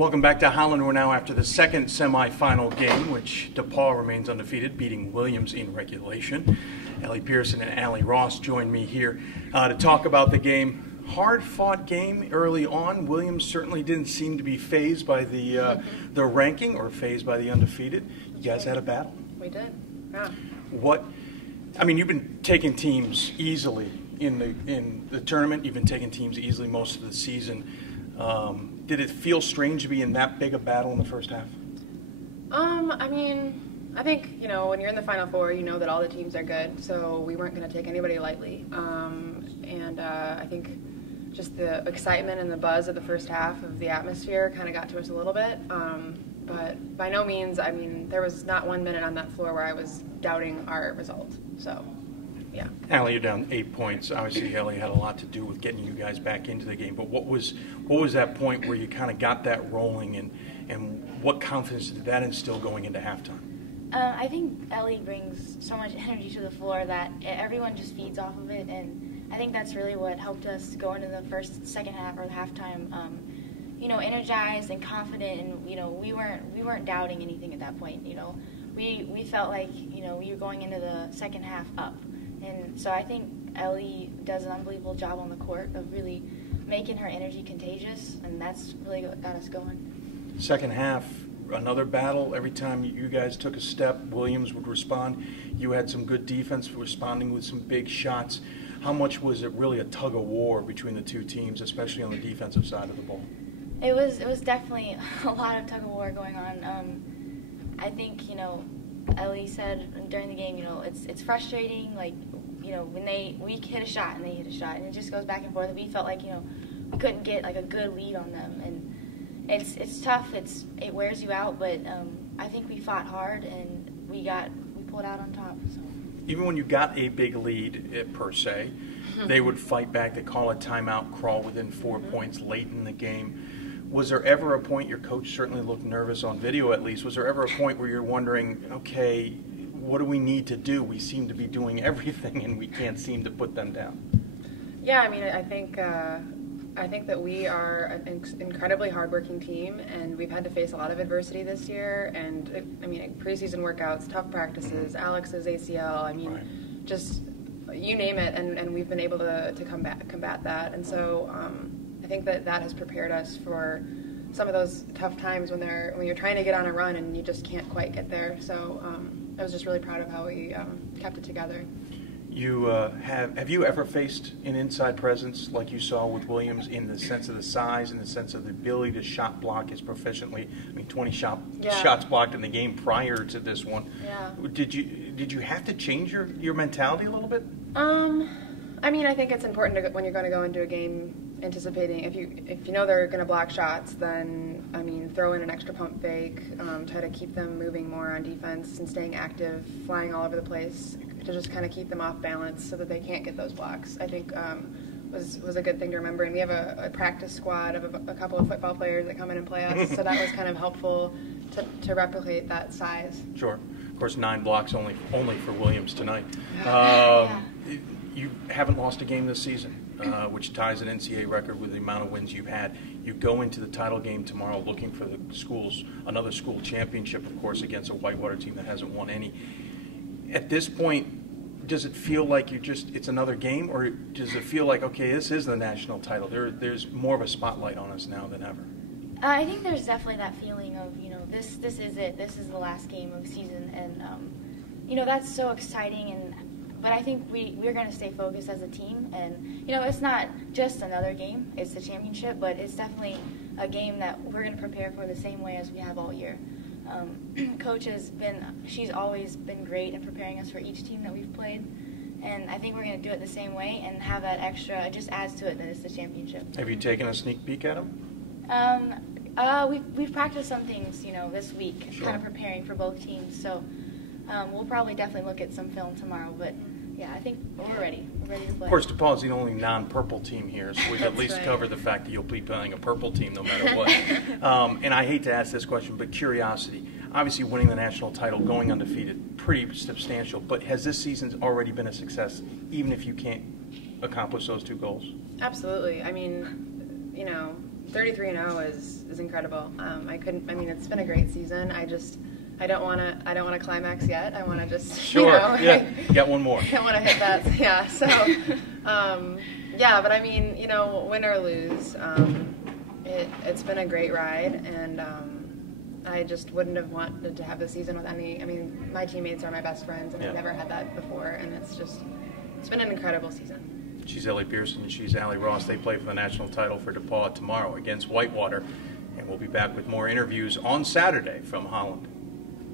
Welcome back to Holland. We're now after the second semifinal game, which DePauw remains undefeated, beating Williams in regulation. Ellie Pearson and Allie Ross join me here to talk about the game. Hard-fought game early on. Williams certainly didn't seem to be fazed by the ranking or fazed by the undefeated. You guys had a battle. We did. Yeah. You've been taking teams easily in the tournament. You've been taking teams easily most of the season. Did it feel strange to be in that big a battle in the first half? I think, when you're in the Final Four, you know that all the teams are good, so we weren't going to take anybody lightly. I think just the excitement and the buzz of the first half of the atmosphere kind of got to us a little bit. But by no means, there was not 1 minute on that floor where I was doubting our result. So, yeah. Allie, you're down 8 points. Obviously, Ellie had a lot to do with getting you guys back into the game. But what was that point where you kind of got that rolling, and what confidence did that instill going into halftime? I think Ellie brings so much energy to the floor that everyone just feeds off of it, and I think that's really what helped us go into the second half or the halftime, energized and confident, and we weren't doubting anything at that point. We felt like we were going into the second half up, and so I think Ellie does an unbelievable job on the court of really making her energy contagious, and that's really what got us going. Second half, another battle. Every time you guys took a step, Williams would respond. You had some good defense, responding with some big shots. How much was it really a tug of war between the two teams, especially on the defensive side of the ball? It was definitely a lot of tug of war going on. I think Ellie said during the game, it's frustrating. Like when we hit a shot and they hit a shot, and it just goes back and forth. We felt like we couldn't get like a good lead on them, and it's tough. It wears you out, but I think we fought hard and we pulled out on top. So. Even when you got a big lead, per se, they would fight back. They call a timeout, crawl within 4 points late in the game. Was there ever a point, your coach certainly looked nervous on video at least, was there ever a point where you're wondering, okay, what do we need to do? We seem to be doing everything and we can't seem to put them down. Yeah, I think that we are an incredibly hardworking team, and we've had to face a lot of adversity this year. And preseason workouts, tough practices, Alex's ACL. Right. Just you name it, and we've been able to combat that. And so I think that has prepared us for some of those tough times when you're trying to get on a run and you just can't quite get there. So I was just really proud of how we kept it together. You have you ever faced an inside presence like you saw with Williams in the sense of the size, in the sense of the ability to shot block as proficiently? 20 shots blocked in the game prior to this one. Yeah. Did you have to change your mentality a little bit? I think it's important when you're going to go into a game anticipating if you know they're going to block shots, then throw in an extra pump fake, try to keep them moving more on defense and staying active, flying all over the place, to just kind of keep them off balance so that they can't get those blocks. I think was a good thing to remember. And we have a practice squad of a couple of football players that come in and play us, so that was kind of helpful to replicate that size. Sure. Of course, 9 blocks only for Williams tonight. You haven't lost a game this season, which ties an NCAA record with the amount of wins you've had. You go into the title game tomorrow looking for another school championship, of course, against a Whitewater team that hasn't won any. At this point, does it feel like it's another game, or does it feel like, okay, this is the national title? There's more of a spotlight on us now than ever? I think there's definitely that feeling of, this is it. This is the last game of the season, and that's so exciting. But I think we're going to stay focused as a team, and it's not just another game. It's the championship, but it's definitely a game that we're going to prepare for the same way as we have all year. Coach she's always been great in preparing us for each team that we've played, and I think we're going to do it the same way and have that extra. It just adds to it that it's the championship. Have you taken a sneak peek at them? We've practiced some things, this week, Sure. kind of preparing for both teams. So we'll probably definitely look at some film tomorrow, but. Yeah, I think we're ready. We're ready to play. Of course, DePauw is the only non-purple team here, so we've at least right. covered the fact that you'll be playing a purple team no matter what. And I hate to ask this question, but curiosity. Obviously, winning the national title, going undefeated, pretty substantial. But has this season already been a success, even if you can't accomplish those 2 goals? Absolutely. 33-0 is incredible. I mean, it's been a great season. I don't want to climax yet. I want to just, sure. Yeah, you got one more. I want to hit that. Yeah. So, yeah. But I mean, win or lose, it's been a great ride, and I just wouldn't have wanted to have this season with any. I mean, my teammates are my best friends, and I've never had that before, and it's been an incredible season. She's Ellie Pearson, and she's Allie Ross. They play for the national title for DePauw tomorrow against Whitewater, and we'll be back with more interviews on Saturday from Holland.